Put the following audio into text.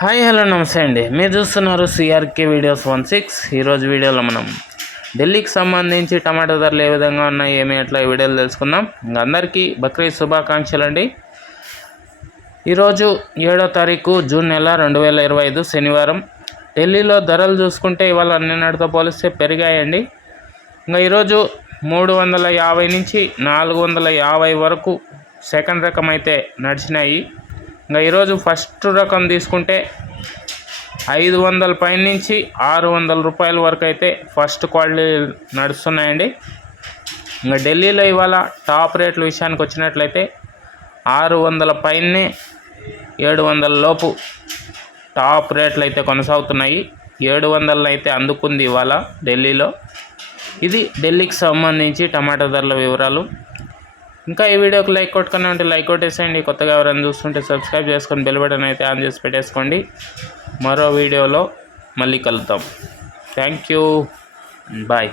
Hi hello నమస్తే అండి. మీరు చూస్తున్నారు సిఆర్కే వీడియోస్ 16. ఈరోజు వీడియోలో మనం ఢిల్లీకి సంబంధించి టమాటా ధరలు ఏ విధంగా ఉన్నాయి ఏమి ఎట్లా ఈ వీడియోలు తెలుసుకుందాం. అందరికీ బక్రీద్ శుభాకాంక్షలు అండి. ఈరోజు 7వ తారీఖు జూన్ నెల 2025 శనివారం. ఢిల్లీలో ధరలు చూసుకుంటే ఇవాళ నిన్నటితో పోలిస్తే పెరిగాయండి. ఇంకా ఈరోజు 350 నుంచి 450 వరకు సెకండ్ రకం అయితే నడిచినాయి. ఇంకా ఈరోజు ఫస్ట్ రకం తీసుకుంటే 500 పైన నుంచి 600 రూపాయల వరకు అయితే ఫస్ట్ క్వాలిటీ నడుస్తున్నాయండి. ఇంకా ఢిల్లీలో ఇవాళ టాప్ రేట్ల విషయానికి వచ్చినట్లయితే 600 పైనే 700 లోపు టాప్ రేట్లు అయితే కొనసాగుతున్నాయి. 700 అయితే అందుకుంది ఇవాళ ఢిల్లీలో. ఇది ఢిల్లీకి సంబంధించి టమాటా ధరల వివరాలు. ఇంకా ఈ వీడియోకి లైక్ కొట్టుకుని ఉంటే లైక్ కొట్టేసేయండి. కొత్తగా ఎవరైనా చూస్తుంటే సబ్స్క్రైబ్ చేసుకొని బెల్ బటన్ అయితే ఆన్ చేసి పెట్టేసుకోండి. మరో వీడియోలో మళ్ళీ కలుద్దాం. Thank you, bye.